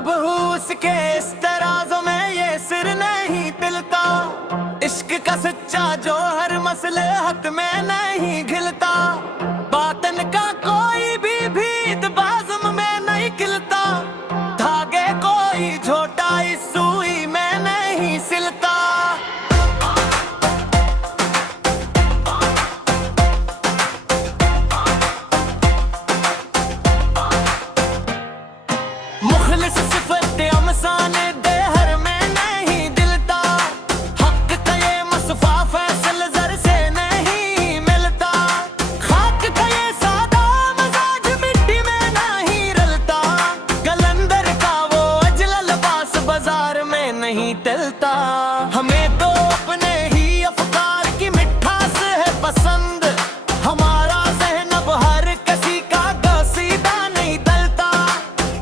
अब हूँ उसके इस तराजों में ये सिर नहीं तिलता। इश्क का सच्चा जो हर मसले हक में नहीं घिलता। बातन का कोई भी भीत बाज़म में नहीं खिलता। धागे कोई झोटा इस सुई में नहीं सिलता। मुखलिस सिफत अमसाने दे हर में नहीं दिलता। हक का ये मसफा फैसल जर से नहीं मिलता। खाक का ये सादा मजाज मिट्टी में नहीं रलता। कलंदर का वो अजलल बास बाजार में नहीं टलता। हमें तो अपने ही अफकार की मिठास है पसंद। हमारा ज़हन अब हर किसी का गसीदा नहीं तलता।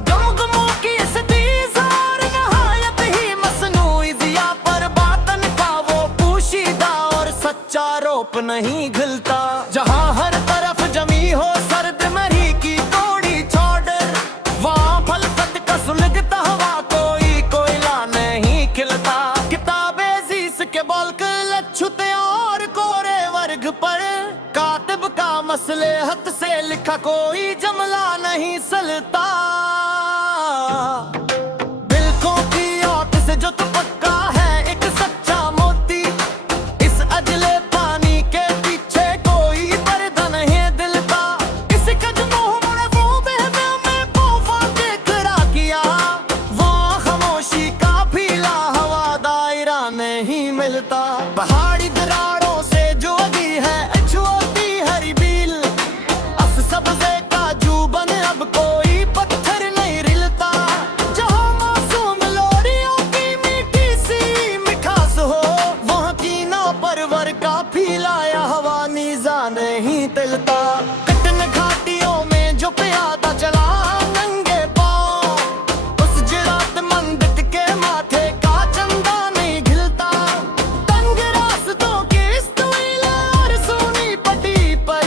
गम-गमों की सतीज़ार नहायत ही मसनूई ज़िया पर बातन का वो पोशीदा और सच्चा रोप नहीं घिलता। जहाँ हर तरफ जमी हो सर्द मरी की तोड़ी चौडर, वहाँ फलफत का सुलगता हवा कोई कोयला नहीं खिलता। किताबे ज़ीस के बल्क लच्छुते और कोरे वर्ग पर कातिब का मसलेहत से लिखा कोई जमला नहीं सलता। बिल्कों की आंख से जो तो पक्का है एक सच्चा मोती। इस अजले पानी के पीछे कोई पर्दा नहीं दिल का। किसी का जुनून मुड़े वो बहवे में तूफा के खड़ा किया। वो खामोशी का फीला हवा दायरा नहीं मिलता। पहाड़ी दरारों से जो अगी है अछूती हरी बील। अस सब्ज़े का जूबन अब कोई पत्थर नहीं रिलता। जहाँ मासूम लोरियों की मीठी सी मिठास हो, वहाँ कीना परवर का फीलाया हवा नीज़ा नहीं तिलता। कटन घाटियों में जो प्यादा चला नंगे पाँव, उस जरूरतमंद के माथे का चंदा नहीं घिलता। तंग रास्तों की इस तवीले और सूनी पटी पर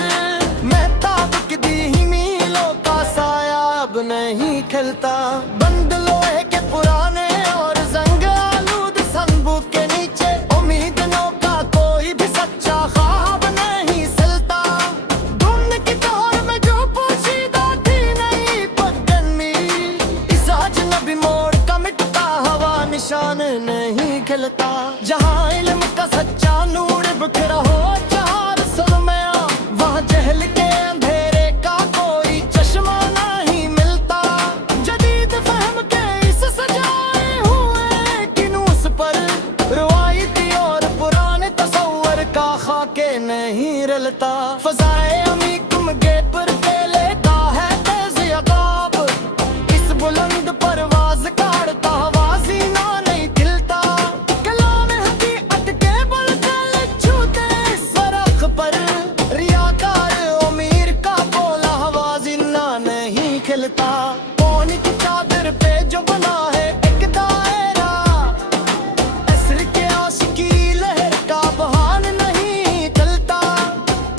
महताब की दी मीलों का साया अब नहीं खिलता। बंद लोहे के पुराने और जंग आलूद संबूक के नीचे उम्मीदों का कोई भी सच्चा ख्वाब नहीं सिलता। ढूंढ की तोर में जो पोशीदा थी नहीं पगडंडी, इस अजनबी मोड़ का मिटता हवा निशान नहीं खिलता। जहाँ इल्म का सच्चा नूर बिखरा हो चार सुरमया, वहाँ जहल के अंधेरे का कोई चश्मा नहीं मिलता। जदीद फहम के इस सजाए हुए किनूस पर रवायती और पुराने तसव्वुर का खाके नहीं रलता। फज़ाए अमी कुम गे पर पे लेता है तेज़ अगाब। इस बुलंद परवाज़ काढ़ता हवा ज़ीना नहीं खिलता। कलाम हकीकत के बुलबुल छूते इस फरख पर, रियाकार उमीर का बोला हवा ज़ीना नहीं खिलता। पानी की चादर पे जो बना है एक दायरा, असर के आशिकी लहर का बहान नहीं चलता।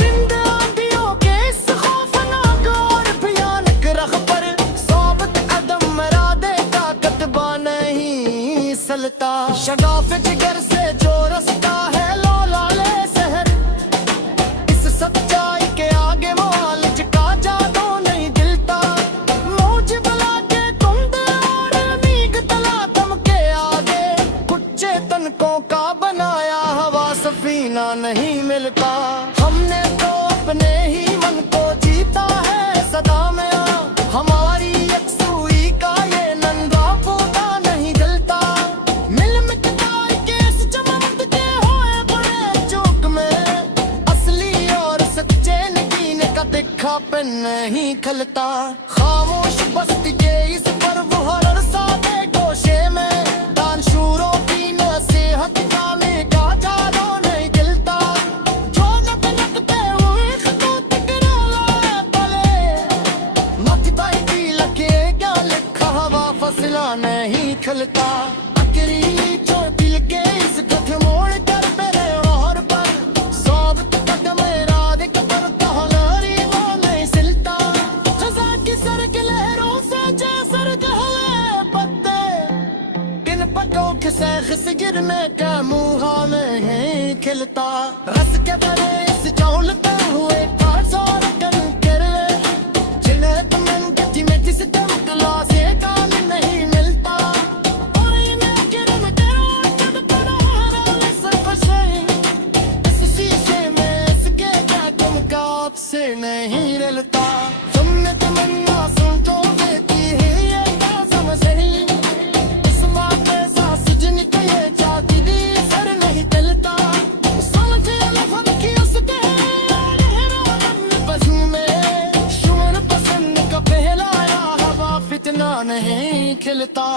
बिंद आंधियों के इस खौफनाक और भयानक रख पर सोबत कदम मरादे का कतबा नहीं सलता। शगाफ जिगर से जो रस्ता है लोलाले सहर, इस सच्चाई के आगे मुआलिज का जादू नहीं दिलता। मौज बला के तुंद और मीग तला दम के आगे, कुच्चे तनकों का बनाया हवा सफीना नहीं मिलता। हमने तो अपने ही मन को जीता है सदा में। हमारी यकसुई का ये नंगा पोता नहीं जलता। मिल मिटाई के इस चमक के होए बड़े चौक में, असली और सच्चे नगीने का दिखापन नहीं खलता। खामोश बस्ती के इस पर वो हर अरसा दे गोशे में, दानशूरों की नसीहत जाने का जादू नहीं गिलता। जो नक नकते हुए खतूत गिरा पले, मकताई की लगे क्या लिखा हवा फसला नहीं खलता। अकरीली जो दिल के इस कथ मोड़ कर पेरे और पर, सोबत कदम राधे कबर तहलरी वो नहीं सिलता। खज़ा की सर की लहरों से जैसर खिलता रस के भरे इस चौलते हुए कांच और कंकर जिन्हें तुम कच्ची मेथी से टमकला से काल नहीं मिलता और इन्हें किरण करो जब पड़ा हरा सब इस शीशे में इसके क्या तुम काप से नहीं रलता तुमने तमन्ना सुन तो देती है ये क्या समझ नहीं इस बात में सांस जिनके ये जाती दी सर नहीं चलता समझे लफन की उसके बजू में शुमन पसंद का पहलाया हवा फितना नहीं खिलता